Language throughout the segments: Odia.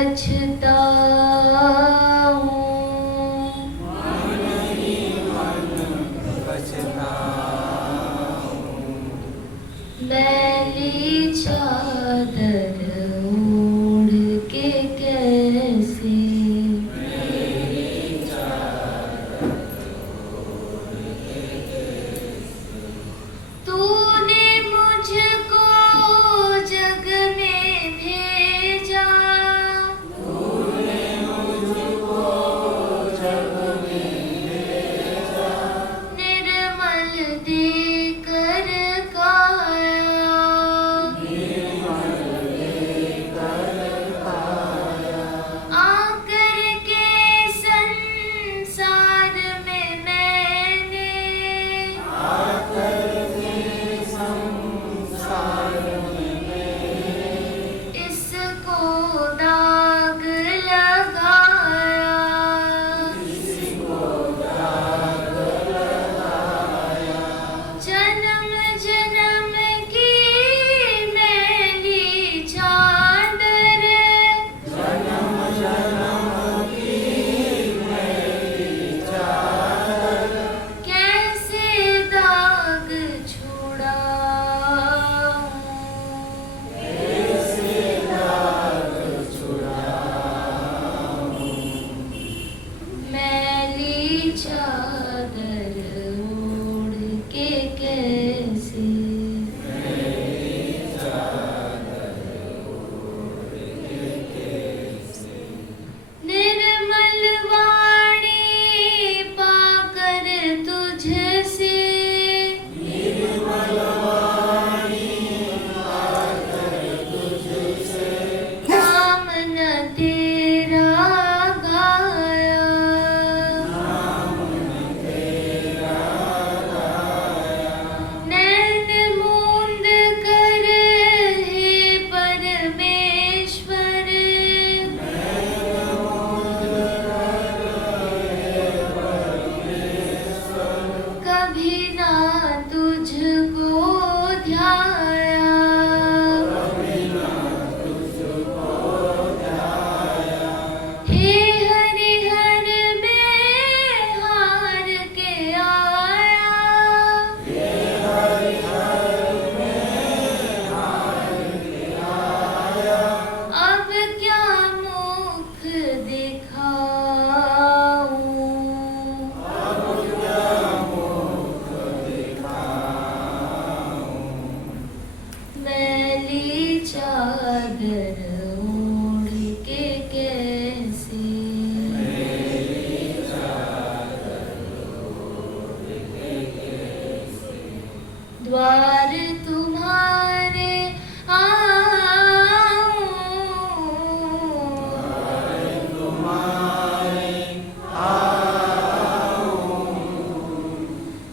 पछताऊं। मैली चादर ओढ़ के कैसे तूने मुझको जग में भेजा, निर्मल देकर काया, आकर के संसार में मैंने इसको दाग लगाया। जन्म जन्म की मैली चादर कैसे दाग छुड़ाऊं। मैली चादर ओढ़ के कैसे निर्मल वाणी पाकर तुझसे नाम न तेरा गाया। नैन मूंद कर हे परमेश्वर कभी ना तुझको ध्याया। हे हरिहर में हार के आया, अब क्या मुख दिखाऊं। मैली चादर ओढ़ के कैसे द्वार तुम्हारे आऊं।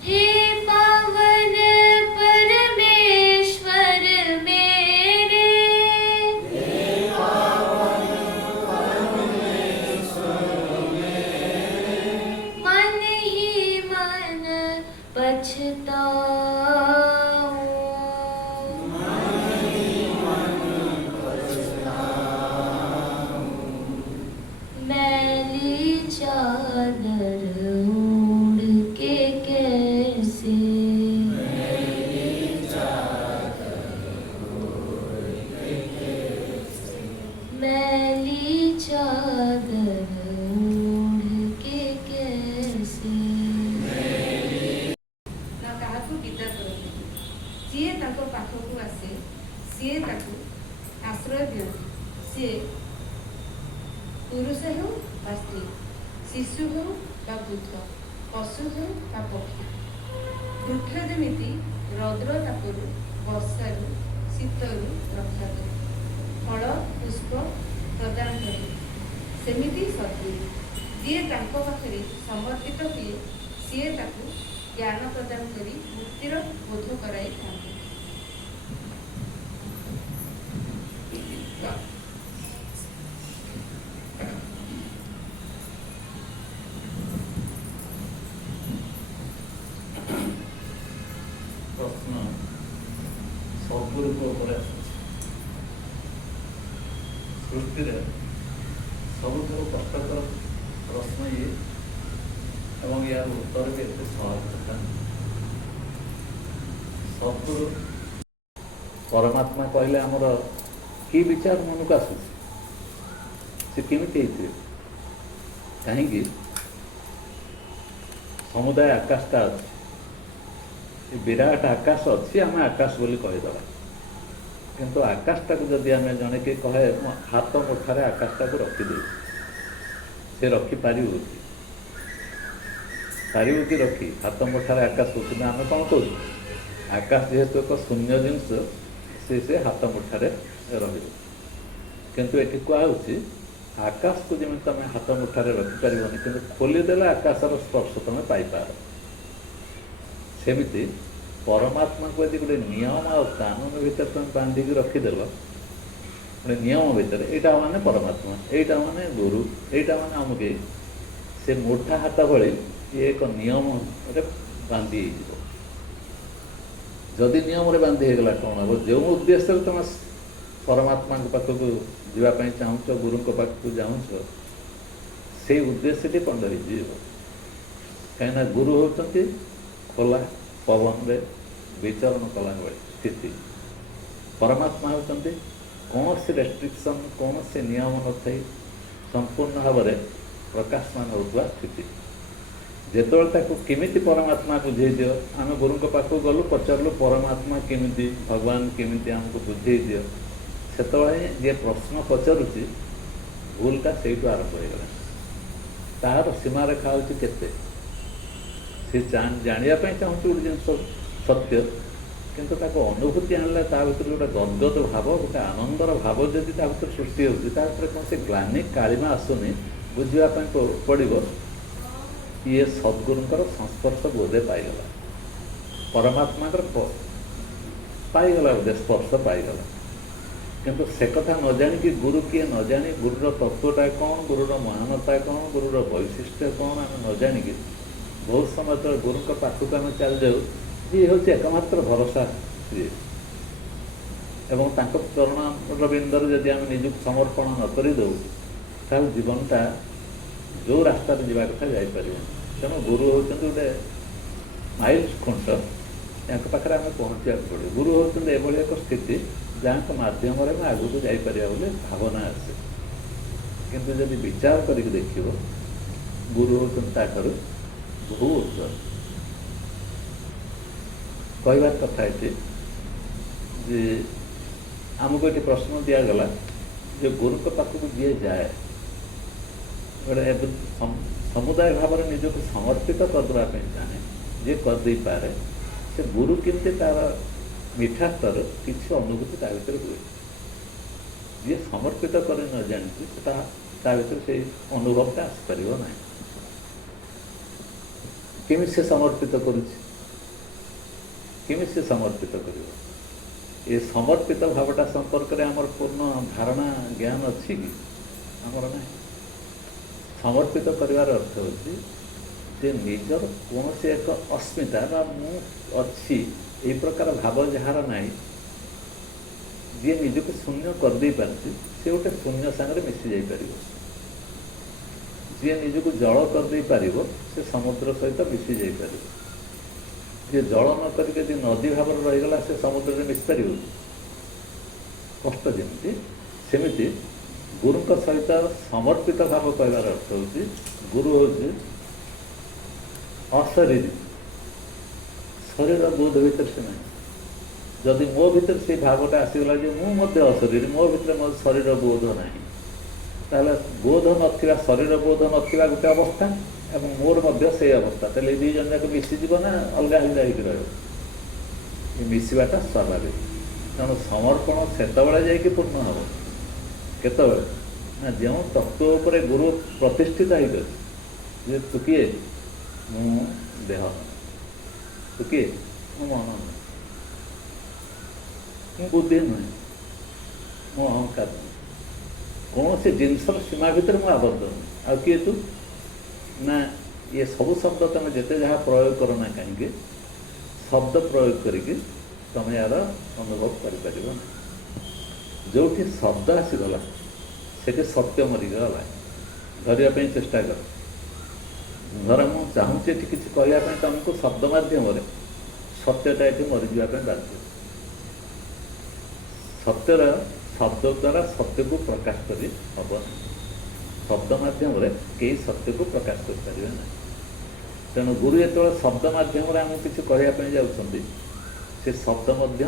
हे पावन परमेश्वर मेरे मन ही मन पछताऊं। मैली चादर ओढ़ के कैसे मैली चादर ओढ़ के कैसे ना काहाकू विदा करते सीए ताको पाखकू आसे सीए ताको आश्रय दियंती सीए पुरुष हो बा स्त्री शिशु हो बा वृद्ध पशु हो बा पक्षी वृक्ष जेमिति रौद्र तापरू वर्षारू शीतरू रक्षा करे फल पुष्प प्रदान करे सेमिति सती जीए तांको पाखरे समर्पित हुए सीए ताकू ज्ञान प्रदान करी मुक्तिर बोध कराई थांती। ପ୍ରଶ୍ନ ସବୁରୂପ ଉପରେ ଆସୁଛି। ସୃଷ୍ଟିରେ ସବୁଠାରୁ କଷ୍ଟକର ପ୍ରଶ୍ନ ଇଏ ଏବଂ ୟାର ଉତ୍ତର ବି ଏତେ ସହଜ କଥା ନୁହେଁ। ସଦ୍ଗୁରୁ ପରମାତ୍ମା କହିଲେ ଆମର କି ବିଚାର ମନକୁ ଆସୁଛି? ସେ କେମିତି ହେଇଥିବେ? କାହିଁକି ସମୁଦାୟ ଆକାଶଟା ଅଛି, ଏ ବିରାଟ ଆକାଶ ଅଛି, ଆମେ ଆକାଶ ବୋଲି କହିଦେବା। କିନ୍ତୁ ଆକାଶଟାକୁ ଯଦି ଆମେ ଜଣେ କିଏ କହେ ମୋ ହାତ ମୁଠାରେ ଆକାଶଟାକୁ ରଖିଦେବି, ସେ ରଖିପାରିବ କି? ପାରିବ କି ରଖି? ହାତ ମୁଠାରେ ଆକାଶ କିନ୍ତୁ ଆମେ କ'ଣ କହୁଛୁ? ଆକାଶ ଯେହେତୁ ଏକ ଶୂନ୍ୟ ଜିନିଷ, ସେ ହାତ ମୁଠାରେ ରହିବ। କିନ୍ତୁ ଏଠି କୁହାହେଉଛି ଆକାଶକୁ ଯେମିତି ତମେ ହାତ ମୁଠାରେ ରଖିପାରିବନି, କିନ୍ତୁ ଖୋଲିଦେଲେ ଆକାଶର ସ୍ପର୍ଶ ତମେ ପାଇପାର। ସେମିତି ପରମାତ୍ମାକୁ ଯଦି ଗୋଟେ ନିୟମ ଆଉ କାନୁନ ଭିତରେ ତମେ ବାନ୍ଧିକି ରଖିଦେଲ, ଗୋଟେ ନିୟମ ଭିତରେ, ଏଇଟା ମାନେ ପରମାତ୍ମା, ଏଇଟା ମାନେ ଗୁରୁ, ଏଇଟା ମାନେ ଅମୁକେ, ସେ ମୁଠା ହାତ ଭଳି ଇଏ ଏକ ନିୟମରେ ବାନ୍ଧି ହେଇଯିବ। ଯଦି ନିୟମରେ ବାନ୍ଧି ହେଇଗଲା କ'ଣ ହେବ? ଯେଉଁ ଉଦ୍ଦେଶ୍ୟରେ ତମେ ପରମାତ୍ମାଙ୍କ ପାଖକୁ ଯିବା ପାଇଁ ଚାହୁଁଛ, ଗୁରୁଙ୍କ ପାଖକୁ ଯାଉଛ, ସେଇ ଉଦ୍ଦେଶ୍ୟଟି ପଣ୍ଡ ହେଇଯିବ। କାହିଁକିନା ଗୁରୁ ହେଉଛନ୍ତି ଖୋଲା ପବନରେ ବିଚରଣ କଲା ଭଳି ସ୍ଥିତି। ପରମାତ୍ମା ହେଉଛନ୍ତି କୌଣସି ରେଷ୍ଟ୍ରିକ୍ସନ୍, କୌଣସି ନିୟମ ନଥାଇ ସମ୍ପୂର୍ଣ୍ଣ ଭାବରେ ପ୍ରକାଶମାନ ହେଉଥିବା ସ୍ଥିତି। ଯେତେବେଳେ ତାକୁ କେମିତି ପରମାତ୍ମା ବୁଝେଇ ଦିଅ, ଆମେ ଗୁରୁଙ୍କ ପାଖକୁ ଗଲୁ, ପଚାରିଲୁ ପରମାତ୍ମା କେମିତି, ଭଗବାନ କେମିତି ଆମକୁ ବୁଝେଇ ଦିଅ, ସେତେବେଳେ ଯିଏ ପ୍ରଶ୍ନ ପଚାରୁଛି ଭୁଲଟା ସେଇଠୁ ଆରମ୍ଭ ହେଇଗଲା। ତାହାର ସୀମାରେଖା ହେଉଛି କେତେ? ସେ ଜାଣିବା ପାଇଁ ଚାହୁଁଛି ଗୋଟେ ଜିନିଷ ସତ୍ୟ, କିନ୍ତୁ ତାକୁ ଅନୁଭୂତି ଆଣିଲେ ତା ଭିତରେ ଗୋଟେ ଗଦ୍ଗଦ ଭାବ, ଗୋଟେ ଆନନ୍ଦର ଭାବ ଯଦି ତା ଭିତରେ ସୃଷ୍ଟି ହେଉଛି, ତା ଭିତରେ କୌଣସି ଗ୍ଲାନି କାଳିମା ଆସୁନି, ବୁଝିବା ପାଇଁ ପଡ଼ିବ ଇଏ ସଦ୍ଗୁରୁଙ୍କର ସଂସ୍ପର୍ଶ ବୋଧେ ପାଇଗଲା, ପରମାତ୍ମାଙ୍କର ପାଇଗଲା, ବୋଧେ ସ୍ପର୍ଶ ପାଇଗଲା। କିନ୍ତୁ ସେ କଥା ନ ଜାଣିକି ଗୁରୁ କିଏ ନ ଜାଣି, ଗୁରୁର ତତ୍ତ୍ୱଟା କ'ଣ, ଗୁରୁର ମହାନତା କ'ଣ, ଗୁରୁର ବୈଶିଷ୍ଟ୍ୟ କ'ଣ ଆମେ ନ ଜାଣିକି ବହୁତ ସମୟ ତଳେ ଗୁରୁଙ୍କ ପାଖକୁ ଆମେ ଚାଲିଯାଉ, ଯିଏ ହେଉଛି ଏକମାତ୍ର ଭରସା ସିଏ, ଏବଂ ତାଙ୍କ ଚରଣର ବିନ୍ଦରେ ଯଦି ଆମେ ନିଜକୁ ସମର୍ପଣ ନ କରିଦେଉ, ତାହେଲେ ଜୀବନଟା ଯେଉଁ ରାସ୍ତାରେ ଯିବା କଥା ଯାଇପାରିବନି। ତେଣୁ ଗୁରୁ ହେଉଛନ୍ତି ଗୋଟେ ମାଇଲ୍ସ ଖୁଣ୍ଟ, ୟାଙ୍କ ପାଖରେ ଆମେ ପହଞ୍ଚିବାକୁ ପଡ଼ିବ। ଗୁରୁ ହେଉଛନ୍ତି ଏଭଳି ଏକ ସ୍ଥିତି ଯାହାଙ୍କ ମାଧ୍ୟମରେ ଆମେ ଆଗକୁ ଯାଇପାରିବା ବୋଲି ଭାବନା ଆସେ। କିନ୍ତୁ ଯଦି ବିଚାର କରିକି ଦେଖିବ, ଗୁରୁ ହେଉଛନ୍ତି ତାଠାରୁ ବହୁ ଉଚ୍ଚ। କହିବାର କଥା ଏଠି ଯେ ଆମକୁ ଏଠି ପ୍ରଶ୍ନ ଦିଆଗଲା ଯେ ଗୁରୁଙ୍କ ପାଖକୁ ଯିଏ ଯାଏ, ଗୋଟେ ସମୁଦାୟ ଭାବରେ ନିଜକୁ ସମର୍ପିତ କରିଦେବା ପାଇଁ ଚାହେଁ, ଯିଏ କରିଦେଇପାରେ, ସେ ଗୁରୁ କେମିତି ତାର ମିଠା ସ୍ତର କିଛି ଅନୁଭୂତି ତା ଭିତରେ ହୁଏ। ଯିଏ ସମର୍ପିତ କରି ନ ଜାଣିଛି, ତା ଭିତରେ ସେଇ ଅନୁଭବଟା ଆସିପାରିବ ନାହିଁ। କେମିତି ସେ ସମର୍ପିତ କରୁଛି, କେମିତି ସେ ସମର୍ପିତ କରିବ? ଏ ସମର୍ପିତ ଭାବଟା ସମ୍ପର୍କରେ ଆମର ପୂର୍ଣ୍ଣ ଧାରଣା ଜ୍ଞାନ ଅଛି କି? ଆମର ନାହିଁ। ସମର୍ପିତ କରିବାର ଅର୍ଥ ହେଉଛି ଯେ ନିଜର କୌଣସି ଏକ ଅସ୍ମିତା ବା ମୁଁ ଅଛି ଏହି ପ୍ରକାର ଭାବ ଯାହାର ନାହିଁ, ଯିଏ ନିଜକୁ ଶୂନ୍ୟ କରିଦେଇପାରିଛି, ସେ ଗୋଟେ ଶୂନ୍ୟ ସାଙ୍ଗରେ ମିଶି ଯାଇପାରିବ। ଯିଏ ନିଜକୁ ଜଳ କରିଦେଇପାରିବ, ସେ ସମୁଦ୍ର ସହିତ ମିଶି ଯାଇପାରିବ। ଯିଏ ଜଳ ନ କରିକି ଯଦି ନଦୀ ଭାବରେ ରହିଗଲା, ସେ ସମୁଦ୍ରରେ ମିଶିପାରିବ? କଷ୍ଟ ଯେମିତି, ସେମିତି ଗୁରୁଙ୍କ ସହିତ ସମର୍ପିତ ଭାବ କହିବାର ଅର୍ଥ ହେଉଛି ଗୁରୁ ହେଉଛି ଅଶରୀରୀ, ଶରୀର ବୋଧ ଭିତରେ ସେ ନାହିଁ। ଯଦି ମୋ ଭିତରେ ସେଇ ଭାବଟା ଆସିଗଲା ଯେ ମୁଁ ମଧ୍ୟ ଅଶରୀରୀ, ମୋ ଭିତରେ ମୋ ଶରୀର ବୋଧ ନାହିଁ, ତାହେଲେ ବୋଧ ନଥିବା, ଶରୀର ବୋଧ ନଥିବା ଗୋଟେ ଅବସ୍ଥା ଏବଂ ମୋର ମଧ୍ୟ ସେଇ ଅବସ୍ଥା, ତାହେଲେ ଏ ଦୁଇ ଜଣ ଯାକ ମିଶିଯିବ ନା ଅଲଗା ଅଲଗା ହେଇକି ରହିବ? ଏ ମିଶିବାଟା ସ୍ୱାଭାବିକ। ତେଣୁ ସମର୍ପଣ ସେତେବେଳେ ଯାଇକି ପୂର୍ଣ୍ଣ ହେବ। କେତେବେଳେ ନା ଯେଉଁ ତତ୍ତ୍ୱ ଉପରେ ଗୁରୁ ପ୍ରତିଷ୍ଠିତ ହେଇଗଲେ, ଯେ ତୁ କିଏ? ମୁଁ ଦେହ, ତୁ କିଏ? ମୁଁ ମନ ନୁହେଁ, ମୁଁ ବୁଦ୍ଧି ନୁହେଁ, ମୁଁ ଅହଙ୍କାର ନୁହେଁ, କୌଣସି ଜିନିଷର ସୀମା ଭିତରେ ମୁଁ ଆବଦ୍ଧ ନୁହେଁ। ଆଉ କିଏ ତୁ? ନା ଇଏ ସବୁ ଶବ୍ଦ ତମେ ଯେତେ ଯାହା ପ୍ରୟୋଗ କର ନା କାହିଁକି, ଶବ୍ଦ ପ୍ରୟୋଗ କରିକି ତମେ ୟାର ଅନୁଭବ କରିପାରିବ ନାହିଁ। ଯେଉଁଠି ଶବ୍ଦ ଆସିଗଲା ସେଠି ସତ୍ୟ ମରିଗଲା। ଧରିବା ପାଇଁ ଚେଷ୍ଟା କର। ଧର ମୁଁ ଚାହୁଁଛି ଏଠି କିଛି କହିବା ପାଇଁ ତୁମକୁ ଶବ୍ଦ ମାଧ୍ୟମରେ, ସତ୍ୟଟା ଏଠି ମରିଯିବା ପାଇଁ ବାଧ୍ୟ। ସତ୍ୟର ଶବ୍ଦ ଦ୍ୱାରା ସତ୍ୟକୁ ପ୍ରକାଶ କରି ହେବ ନାହିଁ। ଶବ୍ଦ ମାଧ୍ୟମରେ କେହି ସତ୍ୟକୁ ପ୍ରକାଶ କରିପାରିବେ ନାହିଁ। ତେଣୁ ଗୁରୁ ଯେତେବେଳେ ଶବ୍ଦ ମାଧ୍ୟମରେ ଆମକୁ କିଛି କହିବା ପାଇଁ ଯାଉଛନ୍ତି, ସେ ଶବ୍ଦ ମଧ୍ୟ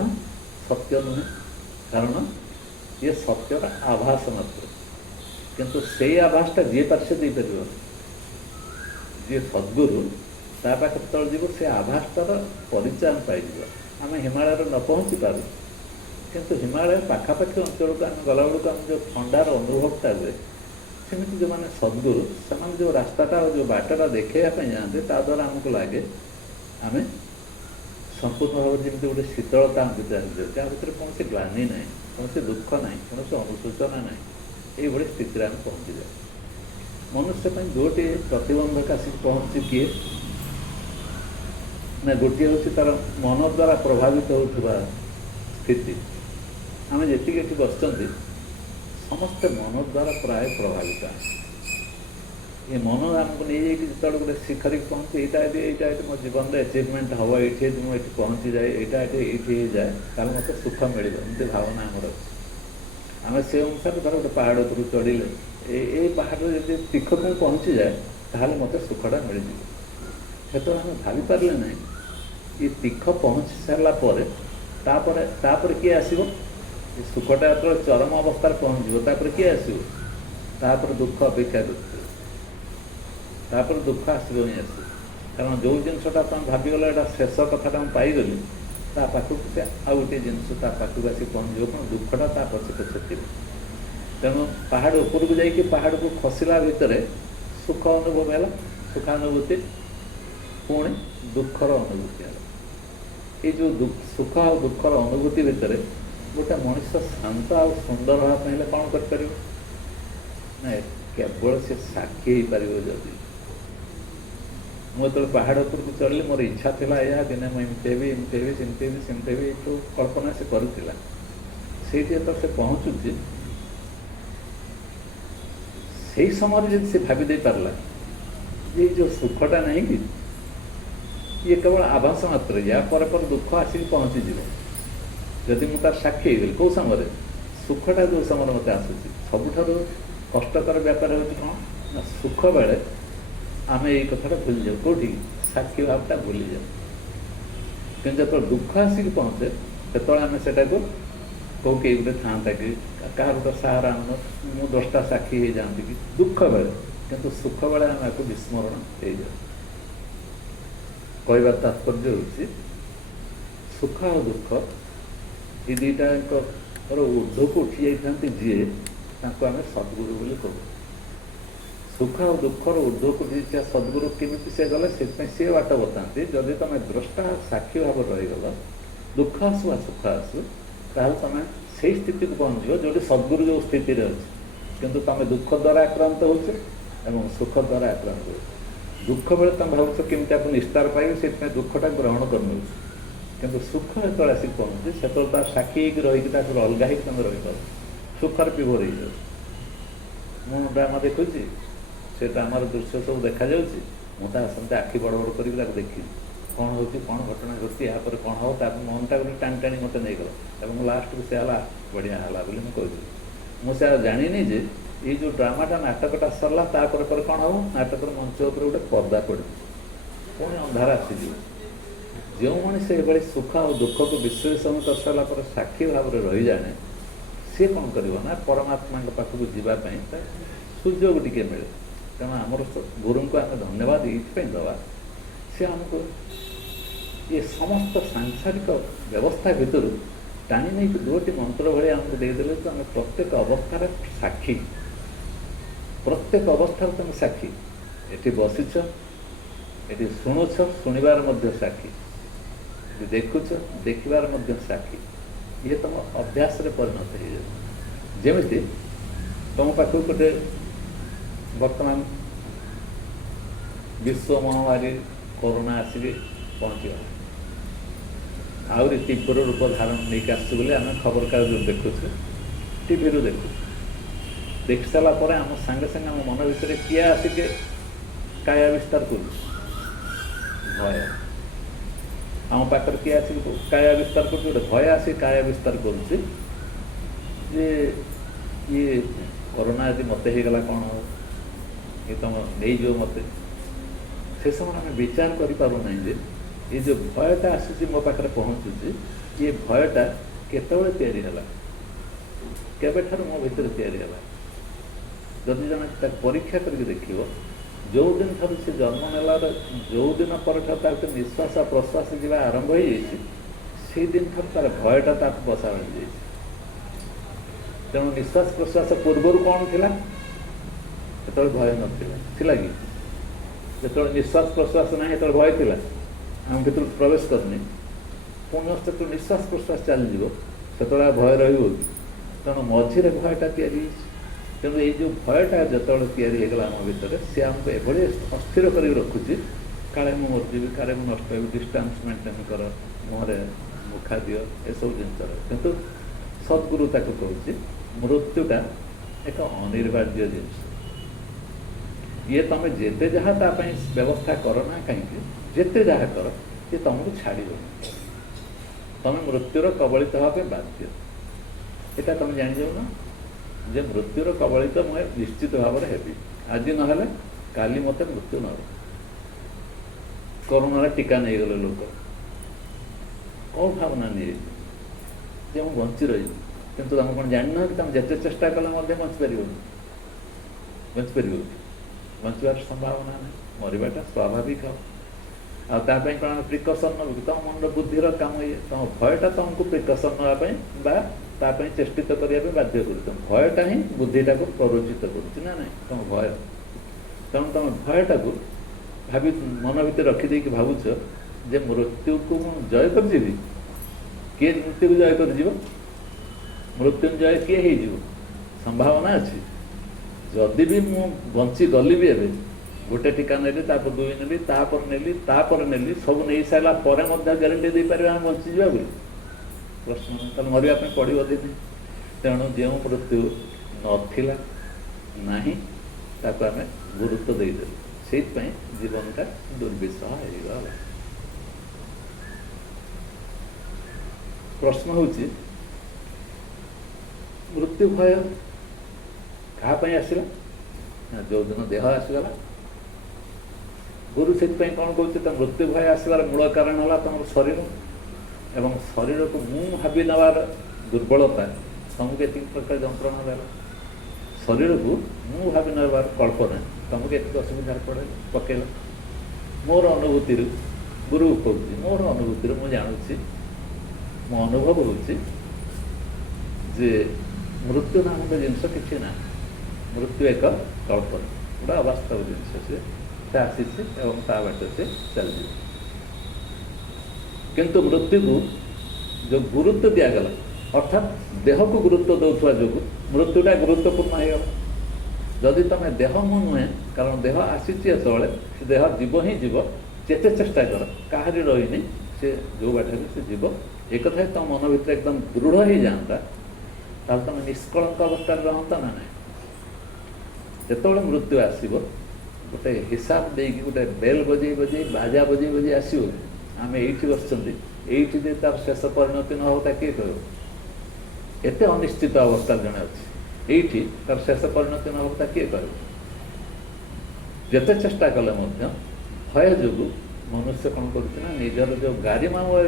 ସତ୍ୟ ନୁହେଁ, କାରଣ ଇଏ ସତ୍ୟର ଆଭାସ ମାତ୍ର। କିନ୍ତୁ ସେଇ ଆଭାସଟା ଯିଏ ପାରେ ସେ ଦେଇପାରିବ। ଯିଏ ସଦ୍ଗୁରୁ ତା ପାଖରେ ଯେତେବେଳେ ଯିବ, ସେ ଆଭାସଟାର ପରିଚୟ ଆମେ ପାଇଯିବ। ଆମେ ହିମାଳୟରେ ନ ପହଞ୍ଚି ପାରୁ, କିନ୍ତୁ ହିମାଳୟ ପାଖାପାଖି ଅଞ୍ଚଳକୁ ଆମେ ଗଲାବେଳକୁ ଆମେ ଯେଉଁ ଥଣ୍ଡାର ଅନୁଭବଟା ହୁଏ, ସେମିତି ଯେଉଁମାନେ ସଦ୍ଗୁରୁ, ସେମାନେ ଯେଉଁ ରାସ୍ତାଟା ଯେଉଁ ବାଟଟା ଦେଖାଇବା ପାଇଁ ଯାଆନ୍ତି, ତା ଦ୍ୱାରା ଆମକୁ ଲାଗେ ଆମେ ସମ୍ପୂର୍ଣ୍ଣ ଭାବରେ ଯେମିତି ଗୋଟେ ଶୀତଳତା ଆମ ଭିତରେ ଆସିଯାଉଛି। ତା ଭିତରେ କୌଣସି ଗ୍ଲାନି ନାହିଁ, କୌଣସି ଦୁଃଖ ନାହିଁ, କୌଣସି ଅନୁଶୋଚନା ନାହିଁ। ଏଇଭଳି ସ୍ଥିତିରେ ଆମେ ପହଞ୍ଚିଯାଉ। ମନୁଷ୍ୟ ପାଇଁ ଦୁଇଟି ପ୍ରତିବନ୍ଧକ ଆସିକି ପହଞ୍ଚି କିଏ ନା, ଗୋଟିଏ ହେଉଛି ତା'ର ମନ ଦ୍ୱାରା ପ୍ରଭାବିତ ହେଉଥିବା ସ୍ଥିତି। ଆମେ ଯେତିକି ଏଠି ବସିଛନ୍ତି ସମସ୍ତେ ମନ ଦ୍ୱାରା ପ୍ରାୟ ପ୍ରଭାବିତ। ଏ ମନ ଆମକୁ ନେଇଯାଇକି ଯେତେବେଳେ ଗୋଟେ ଶିଖରରେ ପହଞ୍ଚି, ଏଇଟା ଏଠି ମୋ ଜୀବନରେ ଆଚିଭମେଣ୍ଟ ହେବ, ଏଇଠି ମୁଁ ଏଠି ପହଞ୍ଚିଯାଏ, ଏଇଠି ହେଇଯାଏ, ତାହେଲେ ମୋତେ ସୁଖ ମିଳିବ, ଏମିତି ଭାବନା ଆମର ଅଛି। ଆମେ ସେ ଅନୁସାରେ ଧର ଗୋଟେ ପାହାଡ଼ ଉପରକୁ ଚଢ଼ିଲେ, ଏଇ ପାହାଡ଼ରେ ଯଦି ତୀଖକୁ ପହଞ୍ଚିଯାଏ, ତାହେଲେ ମୋତେ ସୁଖଟା ମିଳିଯିବ। ସେତେବେଳେ ଆମେ ଭାବିପାରିଲେ ନାହିଁ, ଏ ତୀଖ ପହଞ୍ଚି ସାରିଲା ପରେ ତାପରେ କିଏ ଆସିବ? ଏ ସୁଖଟା ଯେତେବେଳେ ଚରମ ଅବସ୍ଥାରେ ପହଞ୍ଚିବ, ତାପରେ କିଏ ଆସିବ? ତାପରେ ଦୁଃଖ ଅପେକ୍ଷା କରୁଥିବ। ତାପରେ ଦୁଃଖ ଆସିବ ହିଁ ଆସିବ। କାରଣ ଯେଉଁ ଜିନିଷଟା ତୁମେ ଭାବିଗଲ ଏଇଟା ଶେଷ କଥାଟା ମୁଁ ପାଇଗଲି, ତା ପାଖକୁ ସେ ଆଉ ଗୋଟିଏ ଜିନିଷ ତା ପାଖକୁ ଆସି ପହଞ୍ଚିବ, କ'ଣ ଦୁଃଖଟା ତା ପଛେ ପଛେ ଥିବ। ତେଣୁ ପାହାଡ଼ ଉପରକୁ ଯାଇକି ପାହାଡ଼କୁ ଖସିଲା ଭିତରେ ସୁଖ ଅନୁଭବ ହେଲା, ସୁଖାନୁଭୂତି, ପୁଣି ଦୁଃଖର ଅନୁଭୂତି ହେଲା। ଏଇ ଯେଉଁ ସୁଖ ଆଉ ଦୁଃଖର ଅନୁଭୂତି ଭିତରେ ଗୋଟେ ମଣିଷ ଶାନ୍ତ ଆଉ ସୁନ୍ଦର ହେବା ପାଇଁ ହେଲେ କ'ଣ କରିପାରିବ? ନା, କେବଳ ସେ ସାକ୍ଷୀ ହେଇପାରିବ। ଯଦି ମୁଁ ଯେତେବେଳେ ପାହାଡ଼ ଉପରକୁ ଚଢ଼ିଲି, ମୋର ଇଚ୍ଛା ଥିଲା ଏହା, ଦିନେ ମୁଁ ଏମିତି ହେବି, ସେମିତି ହେବି, ଏଇଠୁ କଳ୍ପନା ସେ କରୁଥିଲା। ସେଇଠି ଯେତେବେଳେ ସେ ପହଞ୍ଚୁଛି, ସେଇ ସମୟରେ ଯଦି ସେ ଭାବି ଦେଇପାରିଲା ଯେ ଏଇ ଯେଉଁ ସୁଖଟା ନାହିଁ କି, ଇଏ କେବଳ ଆଭାସ ମାତ୍ର, ୟା ପରେ ଦୁଃଖ ଆସିକି ପହଞ୍ଚିଯିବ। ଯଦି ମୁଁ ତାର ସାକ୍ଷୀ ହେଇଗଲି, କେଉଁ ସମୟରେ? ସୁଖଟା ଯେଉଁ ସମୟରେ ମୋତେ ଆସୁଛି। ସବୁଠାରୁ କଷ୍ଟକର ବ୍ୟାପାର ହେଉଛି କ'ଣ ନା, ସୁଖ ବେଳେ ଆମେ ଏଇ କଥାଟା ଭୁଲିଯାଉ। କେଉଁଠି? ସାକ୍ଷୀ ଭାବଟା ଭୁଲିଯାଉ। କିନ୍ତୁ ଯେତେବେଳେ ଦୁଃଖ ଆସିକି ପହଞ୍ଚେ, ସେତେବେଳେ ଆମେ ସେଟାକୁ କେଉଁ କେହି ଗୋଟେ ଥାଆନ୍ତା କି, କାହାର ଗୋଟେ ସାହାରା ଆଣୁ, ମୁଁ 10ଟା ସାକ୍ଷୀ ହେଇଯାଆନ୍ତି କି ଦୁଃଖ ବେଳେ। କିନ୍ତୁ ସୁଖ ବେଳେ ଆମେ ଆକୁ ବିସ୍ମରଣ ହେଇଯାଉ। କହିବାର ତାତ୍ପର୍ଯ୍ୟ ହେଉଛି, ସୁଖ ଆଉ ଦୁଃଖ ଏ ଦୁଇଟାଙ୍କର ଊର୍ଦ୍ଧ୍ୱକୁ ଉଠି ଯାଇଥାନ୍ତି ଯିଏ, ତାଙ୍କୁ ଆମେ ସଦ୍ଗୁରୁ ବୋଲି କହୁ। ସୁଖ ଆଉ ଦୁଃଖର ଊର୍ଦ୍ଧ୍ୱକୁ ଉଠିଥିବା ସଦ୍ଗୁରୁ କେମିତି ସେ ଗଲେ, ସେଥିପାଇଁ ସେ ବାଟ ବତାନ୍ତି। ଯଦି ତୁମେ ଦ୍ରଷ୍ଟା ସାକ୍ଷୀ ଭାବରେ ରହିଗଲ, ଦୁଃଖ ଆସୁ ବା ସୁଖ ଆସୁ, ତାହେଲେ ତୁମେ ସେଇ ସ୍ଥିତିକୁ ପହଞ୍ଚିବ ଯେଉଁଠି ସଦ୍ଗୁରୁ ଯେଉଁ ସ୍ଥିତିରେ ଅଛି। କିନ୍ତୁ ତୁମେ ଦୁଃଖ ଦ୍ୱାରା ଆକ୍ରାନ୍ତ ହେଉଛ ଏବଂ ସୁଖ ଦ୍ୱାରା ଆକ୍ରାନ୍ତ ହେଉଛ। ଦୁଃଖ ବେଳେ ତୁମେ ଭାବୁଛ କେମିତି ଆପଣ ନିସ୍ତାର ପାଇବେ, ସେଥିପାଇଁ ଦୁଃଖଟା ଗ୍ରହଣ କରିନେଉଛ। କିନ୍ତୁ ସୁଖ ଯେତେବେଳେ ଆସିକି ପହଞ୍ଚୁଛି, ସେତେବେଳେ ତାର ସାକ୍ଷୀ ହେଇକି ରହିକି ତାକୁ ଅଲଗା ହେଇକି ତୁମେ ରହିପାର, ସୁଖରେ ବିଭୋର ହେଇଯାଉଛି। ମୁଁ ଡ୍ରାମା ଦେଖୁଛି, ସେ ଡ୍ରାମାର ଦୃଶ୍ୟ ସବୁ ଦେଖାଯାଉଛି, ମୁଁ ତା ସେମିତି ଆଖି ବଡ଼ ବଡ଼ କରିକି ତାକୁ ଦେଖିବି, କ'ଣ ହେଉଛି, କ'ଣ ଘଟଣା ଘଟୁଛି, ଏହାପରେ କ'ଣ ହେବ, ତାକୁ ମନଟା ଗୋଟେ ଟାଣି ମୋତେ ନେଇଗଲା। ଏବଂ ଲାଷ୍ଟକୁ ସେ ହେଲା ବଢ଼ିଆ ହେଲା ବୋଲି ମୁଁ କହିଥିଲି। ମୁଁ ସେ ଜାଣିନି ଯେ ଏଇ ଯେଉଁ ଡ୍ରାମାଟା, ନାଟକଟା ସରିଲା, ତାପରେ କ'ଣ ହେବ? ନାଟକର ମଞ୍ଚ ଉପରେ ଗୋଟେ ପର୍ଦ୍ଦା ପଡ଼ିବ, ପୁଣି ଅନ୍ଧାର ଆସିଯିବ। ଯେଉଁ ମଣିଷ ଏଭଳି ସୁଖ ଆଉ ଦୁଃଖକୁ ବିଶ୍ଳେଷଣ କରିସାରିଲା ପରେ ସାକ୍ଷୀ ଭାବରେ ରହିଯାଏ, ସିଏ କ'ଣ କରିବ ନା, ପରମାତ୍ମାଙ୍କ ପାଖକୁ ଯିବା ପାଇଁ ସୁଯୋଗ ଟିକେ ମିଳେ। ତେଣୁ ଆମର ଗୁରୁଙ୍କୁ ଆମେ ଧନ୍ୟବାଦ ଏଇଥିପାଇଁ ଦେବା, ସେ ଆମକୁ ଏ ସମସ୍ତ ସାଂସାରିକ ବ୍ୟବସ୍ଥା ଭିତରୁ ଟାଣି ନେଇକି 2ଟି ମନ୍ତ୍ର ଭଳି ଆମକୁ ଦେଇଦେଲେ ତ ଆମେ ପ୍ରତ୍ୟେକ ଅବସ୍ଥାରେ ସାକ୍ଷୀ। ପ୍ରତ୍ୟେକ ଅବସ୍ଥାରେ ତୁମେ ସାକ୍ଷୀ। ଏଠି ବସିଛ, ଏଠି ଶୁଣୁଛ, ଶୁଣିବାର ମଧ୍ୟ ସାକ୍ଷୀ, ଏଠି ଦେଖୁଛ, ଦେଖିବାର ମଧ୍ୟ ସାକ୍ଷୀ। ଇଏ ତୁମ ଅଭ୍ୟାସରେ ପରିଣତ ହେଇଯାଉଛି। ଯେମିତି ତୁମ ପାଖକୁ ଗୋଟେ ବର୍ତ୍ତମାନ ବିଶ୍ୱ ମହାମାରୀ କରୋନା ଆସିକି ପହଞ୍ଚିଗଲା, ଆହୁରି ତୀବ୍ର ରୂପ ଧାରଣ ନେଇକି ଆସୁଛୁ ବୋଲି ଆମେ ଖବରକାଗଜରୁ ଦେଖୁଛୁ, ଟିଭିରୁ ଦେଖୁଛୁ। ଦେଖି ସାରିଲା ପରେ ଆମ ସାଙ୍ଗେ ସାଙ୍ଗେ ଆମ ମନ ଭିତରେ କିଏ ଆସିକି କାୟା ବିସ୍ତାର କରୁଛି? ଭୟ। ଆମ ପାଖରେ କିଏ ଆସିକି କାୟା ବିସ୍ତାର କରୁଛି? ଗୋଟେ ଭୟ ଆସି କାୟା ବିସ୍ତାର କରୁଛି ଯେ ଇଏ କରୋନା ଯଦି ମୋତେ ହେଇଗଲା କ'ଣ ହେବ, ଇଏ ତୁମ ନେଇଯିବ ମୋତେ। ସେ ସମୟରେ ଆମେ ବିଚାର କରିପାରୁନାହିଁ ଯେ ଏ ଯେଉଁ ଭୟଟା ଆସୁଛି ମୋ ପାଖରେ ପହଞ୍ଚୁଛି, ଏ ଭୟଟା କେତେବେଳେ ତିଆରି ହେଲା, କେବେଠାରୁ ମୋ ଭିତରେ ତିଆରି ହେଲା। ଯଦି ଜଣେ ତାକୁ ପରୀକ୍ଷା କରିକି ଦେଖିବ, ଯେଉଁଦିନ ଠାରୁ ସେ ଜନ୍ମ ନେଲାର ଯେଉଁଦିନ ପରଠାରୁ ତାର ନିଶ୍ୱାସ ପ୍ରଶ୍ୱାସ ଯିବା ଆରମ୍ଭ ହୋଇଯାଇଛି, ସେଇଦିନ ଠାରୁ ତାର ଭୟଟା ତାକୁ ବସା ରହିଯାଇଛି। ତେଣୁ ନିଶ୍ୱାସ ପ୍ରଶ୍ୱାସ ପୂର୍ବରୁ କ'ଣ ଥିଲା? ସେତେବେଳେ ଭୟ ନଥିଲା, ଥିଲା କି? ଯେତେବେଳେ ନିଶ୍ୱାସ ପ୍ରଶ୍ୱାସ ନାହିଁ ସେତେବେଳେ ଭୟ ଥିଲା, ଆମ ଭିତରକୁ ପ୍ରବେଶ କରୁନି। ପୁଣି ଯେତେବେଳେ ନିଶ୍ୱାସ ପ୍ରଶ୍ୱାସ ଚାଲିଯିବ ସେତେବେଳେ ଆଉ ଭୟ ରହିବ କି? ତେଣୁ ମଝିରେ ଭୟଟା ତିଆରି ହେଇଛି। ତେଣୁ ଏଇ ଯେଉଁ ଭୟଟା ଯେତେବେଳେ ତିଆରି ହେଇଗଲା ଆମ ଭିତରେ, ସେ ଆମକୁ ଏଭଳି ଅସ୍ଥିର କରିକି ରଖୁଛି, କାଳେ ମୁଁ ମରିଯିବି, କାଳେ ମୁଁ ନଷ୍ଟ ହେବି, ଡିଷ୍ଟାନ୍ସ ମେଣ୍ଟେନ୍ କର, ମୁହଁରେ ମୁଖା ଦିଅ, ଏସବୁ ଜିନିଷ ରହେ। କିନ୍ତୁ ସଦ୍ଗୁରୁ ତାକୁ କହୁଛି ମୃତ୍ୟୁଟା ଏକ ଅନିବାର୍ଯ୍ୟ ଜିନିଷ। ଇଏ ତମେ ଯେତେ ଯାହା ତା ପାଇଁ ବ୍ୟବସ୍ଥା କର ନା କାହିଁକି, ଯେତେ ଯାହା କର, ଇଏ ତମକୁ ଛାଡ଼ିବନି। ତମେ ମୃତ୍ୟୁର କବଳିତ ହେବା ପାଇଁ ବାଧ୍ୟ। ଏଇଟା ତମେ ଜାଣିଯାଉନ ଯେ ମୃତ୍ୟୁର କବଳିତ ମୁଁ ନିଶ୍ଚିତ ଭାବରେ ହେବି। ଆଜି ନହେଲେ କାଲି ମୋତେ ମୃତ୍ୟୁ ନ ହେବ। କରୋନାର ଟୀକା ନେଇଗଲେ ଲୋକ, କ'ଣ ଭାବନା ନେଇଯାଇଛି ଯେ ମୁଁ ବଞ୍ଚି ରହିବି। କିନ୍ତୁ ତମେ କ'ଣ ଜାଣିନ କି ତମେ ଯେତେ ଚେଷ୍ଟା କଲେ ମଧ୍ୟ ବଞ୍ଚିପାରିବନି? ବଞ୍ଚିପାରିବ କି? ବଞ୍ଚିବାର ସମ୍ଭାବନା ନାହିଁ। ମରିବାଟା ସ୍ୱାଭାବିକ ହେବ। ଆଉ ତା ପାଇଁ କ'ଣ ପ୍ରିକସନ୍ ନେବ କି? ତମ ମନର ବୁଦ୍ଧିର କାମ ଇଏ। ତମ ଭୟଟା ତମକୁ ପ୍ରିକସନ୍ ନେବା ପାଇଁ ବା ତା ପାଇଁ ଚେଷ୍ଟିତ କରିବା ପାଇଁ ବାଧ୍ୟ କରୁଛ। ଭୟଟା ହିଁ ବୁଦ୍ଧିଟାକୁ ପ୍ରରୋଚିତ କରୁଛି ନା ନାହିଁ? ତମ ଭୟ। ତେଣୁ ତମ ଭୟଟାକୁ ଭାବି ମନ ଭିତରେ ରଖିଦେଇକି ଭାବୁଛ ଯେ ମୃତ୍ୟୁକୁ ମୁଁ ଜୟ କରିଯିବି। କିଏ ମୃତ୍ୟୁକୁ ଜୟ କରିଯିବ? ମୃତ୍ୟୁଞ୍ଜୟ କିଏ ହେଇଯିବ? ସମ୍ଭାବନା ଅଛି। ଯଦି ବି ମୁଁ ବଞ୍ଚିଗଲି ବି, ଏବେ ଗୋଟେ ଟୀକା ନେଲି, ତାପରେ 2 ନେଲି, ତାପରେ ନେଲି, ସବୁ ନେଇସାରିଲା ପରେ ମଧ୍ୟ ଗ୍ୟାରେଣ୍ଟି ଦେଇପାରିବା ଆମେ ବଞ୍ଚିଯିବା ବୋଲି? ପ୍ରଶ୍ନ। ତାହେଲେ ମରିବା ପାଇଁ ପଡ଼ିବ ଦିନେ। ତେଣୁ ଯେଉଁ ମୃତ୍ୟୁ ନଥିଲା ନାହିଁ ତାକୁ ଆମେ ଗୁରୁତ୍ୱ ଦେଇଦେଲୁ, ସେଇଥିପାଇଁ ଜୀବନଟା ଦୁର୍ବିସହ ହେଇଗଲା। ପ୍ରଶ୍ନ ହେଉଛି ମୃତ୍ୟୁ ଭୟ କାହା ପାଇଁ ଆସିଲା? ନା ଯେଉଁଦିନ ଦେହ ଆସିଗଲା। ଗୁରୁ ସେଥିପାଇଁ କ'ଣ କହୁଛି? ତା ମୃତ୍ୟୁ ଭୟ ଆସିବାର ମୂଳ କାରଣ ହେଲା ତମର ଶରୀର, ଏବଂ ଶରୀରକୁ ମୁଁ ଭାବି ନେବାର ଦୁର୍ବଳତା ତମକୁ ଏତିକି ପ୍ରକାର ଯନ୍ତ୍ରଣା ଦେଲା। ଶରୀରକୁ ମୁଁ ଭାବି ନେବାର କଳ୍ପନା ତମକୁ ଏତିକି ଅସୁବିଧାରେ ପକେଇଲା। ମୋର ଅନୁଭୂତିରୁ ଗୁରୁ କହୁଛି, ମୋର ଅନୁଭୂତିରୁ ମୁଁ ଜାଣୁଛି, ମୋ ଅନୁଭବ ହେଉଛି ଯେ ମୃତ୍ୟୁ ନାମକ ଜିନିଷ କିଛି ନାହିଁ। ମୃତ୍ୟୁ ଏକ କଳ୍ପନା, ଗୋଟେ ଅବାସ୍ତବ ଜିନିଷ। ସେ ଆସିଛି ଏବଂ ତା ବାଟ ସେ ଚାଲିଯିବ। କିନ୍ତୁ ମୃତ୍ୟୁକୁ ଯେଉଁ ଗୁରୁତ୍ୱ ଦିଆଗଲା, ଅର୍ଥାତ୍ ଦେହକୁ ଗୁରୁତ୍ୱ ଦେଉଥିବା ଯୋଗୁଁ ମୃତ୍ୟୁଟା ଗୁରୁତ୍ୱପୂର୍ଣ୍ଣ ହେଇଗଲା। ଯଦି ତମେ ଦେହ ମୁଁ ନୁହେଁ, କାରଣ ଦେହ ଆସିଛି ଯେତେବେଳେ ସେ ଦେହ ଯିବ ହିଁ ଯିବ, ଯେତେ ଚେଷ୍ଟା କର କାହାରି ରହିନି, ସେ ଯେଉଁ ବାଟରେ ସେ ଯିବ। ଏକଥା ତମ ମନ ଭିତରେ ଏକଦମ ଦୃଢ଼ ହେଇଯାଆନ୍ତା, ତାହେଲେ ତମେ ନିଷ୍କଳଙ୍କ ଅବସ୍ଥାରେ ରହନ୍ତା ନା ନାହିଁ। ଯେତେବେଳେ ମୃତ୍ୟୁ ଆସିବ, ଗୋଟେ ହିସାବ ଦେଇକି ଗୋଟେ ବେଲ୍ ବଜେଇ ବାଜା ବଜେଇ ଆସିବ। ଆମେ ଏଇଠି ବସିଛନ୍ତି, ଏଇଠି ଯଦି ତାର ଶେଷ ପରିଣତି ନ ହେବ ତା କିଏ କହିବ? ଏତେ ଅନିଶ୍ଚିତ ଅବସ୍ଥାରେ ଜଣେ ଅଛି, ଏଇଠି ତାର ଶେଷ ପରିଣତି ନ ହେବ ତା କିଏ କହିବ? ଯେତେ ଚେଷ୍ଟା କଲେ ମଧ୍ୟ ଭୟ ଯୋଗୁଁ ମନୁଷ୍ୟ କ'ଣ କରୁଛି ନା, ନିଜର ଯେଉଁ ଗାରିମାମୟ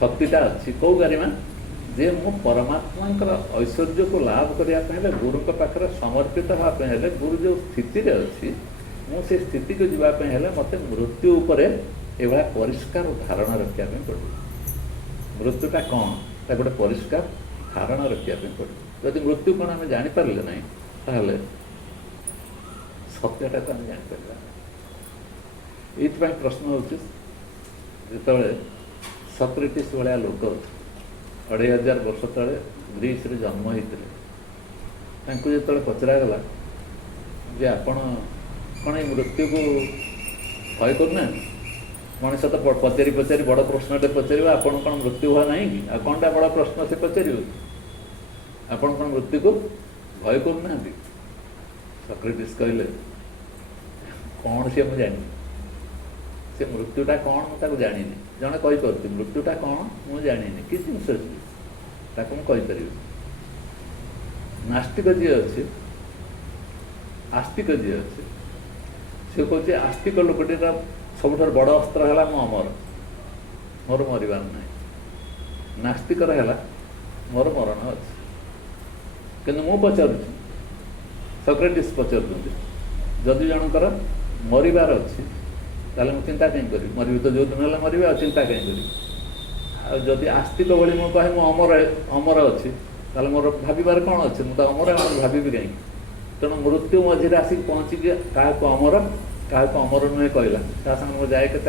ଶକ୍ତିଟା ଅଛି, କେଉଁ ଗାରିମା? ଯେ ମୁଁ ପରମାତ୍ମାଙ୍କର ଐଶ୍ୱର୍ଯ୍ୟକୁ ଲାଭ କରିବା ପାଇଁ ହେଲେ, ଗୁରୁଙ୍କ ପାଖରେ ସମର୍ପିତ ହେବା ପାଇଁ ହେଲେ, ଗୁରୁ ଯେଉଁ ସ୍ଥିତିରେ ଅଛି, ମୁଁ ସେ ସ୍ଥିତିକୁ ଯିବା ପାଇଁ ହେଲେ ମୋତେ ମୃତ୍ୟୁ ଉପରେ ଏଭଳିଆ ପରିଷ୍କାର ଧାରଣା ରଖିବା ପାଇଁ ପଡ଼ିବ। ମୃତ୍ୟୁଟା କ'ଣ? ତା ଗୋଟେ ପରିଷ୍କାର ଧାରଣା ରଖିବା ପାଇଁ ପଡ଼ିବ। ଯଦି ମୃତ୍ୟୁ କ'ଣ ଆମେ ଜାଣିପାରିଲେ ନାହିଁ, ତାହେଲେ ସତ୍ୟଟାକୁ ଆମେ ଜାଣିପାରିବା। ଏଇଥିପାଇଁ ପ୍ରଶ୍ନ ହେଉଛି, ଯେତେବେଳେ ସକ୍ରେଟିସ୍ ଭଳିଆ ଲୋକ 2500 ବର୍ଷ ତଳେ ଗ୍ରୀସରେ ଜନ୍ମ ହେଇଥିଲେ, ତାଙ୍କୁ ଯେତେବେଳେ ପଚରାଗଲା ଯେ ଆପଣ କ'ଣ ଏଇ ମୃତ୍ୟୁକୁ ଭୟ କରୁନାହାନ୍ତି? ମଣିଷ ତ ପଚାରି ବଡ଼ ପ୍ରଶ୍ନଟେ ପଚାରିବ, ଆପଣ କ'ଣ ମୃତ୍ୟୁ ଭୟ ନାହିଁ କି? ଆଉ କ'ଣଟା ବଡ଼ ପ୍ରଶ୍ନ ସେ ପଚାରିବ? ଆପଣ କ'ଣ ମୃତ୍ୟୁକୁ ଭୟ କରୁନାହାନ୍ତି। ସକ୍ରେଟିସ୍ କହିଲେ କ'ଣ ସିଏ ମୁଁ ଜାଣିନି, ସେ ମୃତ୍ୟୁଟା କ'ଣ ମୁଁ ତାକୁ ଜାଣିନି। ଜଣେ କହିପାରୁଛି ମୃତ୍ୟୁଟା କ'ଣ ମୁଁ ଜାଣିନି, କି ଜିନିଷ ଅଛି ତାକୁ ମୁଁ କହିପାରିବି। ନାସ୍ତିକ ଯିଏ ଅଛି, ଆସ୍ତିକ ଯିଏ ଅଛି, ସେ କହୁଛି ଆସ୍ତିକ ଲୋକଟିର ସବୁଠାରୁ ବଡ଼ ଅସ୍ତ୍ର ହେଲା ମୁଁ ଅମର, ମୋର ମରିବାର ନାହିଁ। ନାସ୍ତିକର ହେଲା ମୋର ମରଣ ଅଛି। କିନ୍ତୁ ମୁଁ ପଚାରୁଛି, ସକ୍ରେଟିସ୍ ପଚାରୁଛନ୍ତି, ଯଦି ଜଣଙ୍କର ମରିବାର ଅଛି ତାହେଲେ ମୁଁ ଚିନ୍ତା କାହିଁ କରିବି? ମରିବି ତ ଯେଉଁଦିନ ହେଲେ ମରିବି, ଆଉ ଚିନ୍ତା କାହିଁ କରିବି? ଆଉ ଯଦି ଆସ୍ତିକ ଭଳି ମୁଁ କହେ ମୁଁ ଅମର ଅଛି, ତାହେଲେ ମୋର ଭାବିବାର କ'ଣ ଅଛି? ମୁଁ ତ ଅମର ଭାବିବି କାହିଁକି? ତେଣୁ ମୃତ୍ୟୁ ମଝିରେ ଆସିକି ପହଞ୍ଚିକି କାହାକୁ ଅମର କାହାକୁ ଅମର ନୁହେଁ କହିଲା, ତା ସାଙ୍ଗେ ମୋର ଯାଏ କେତେ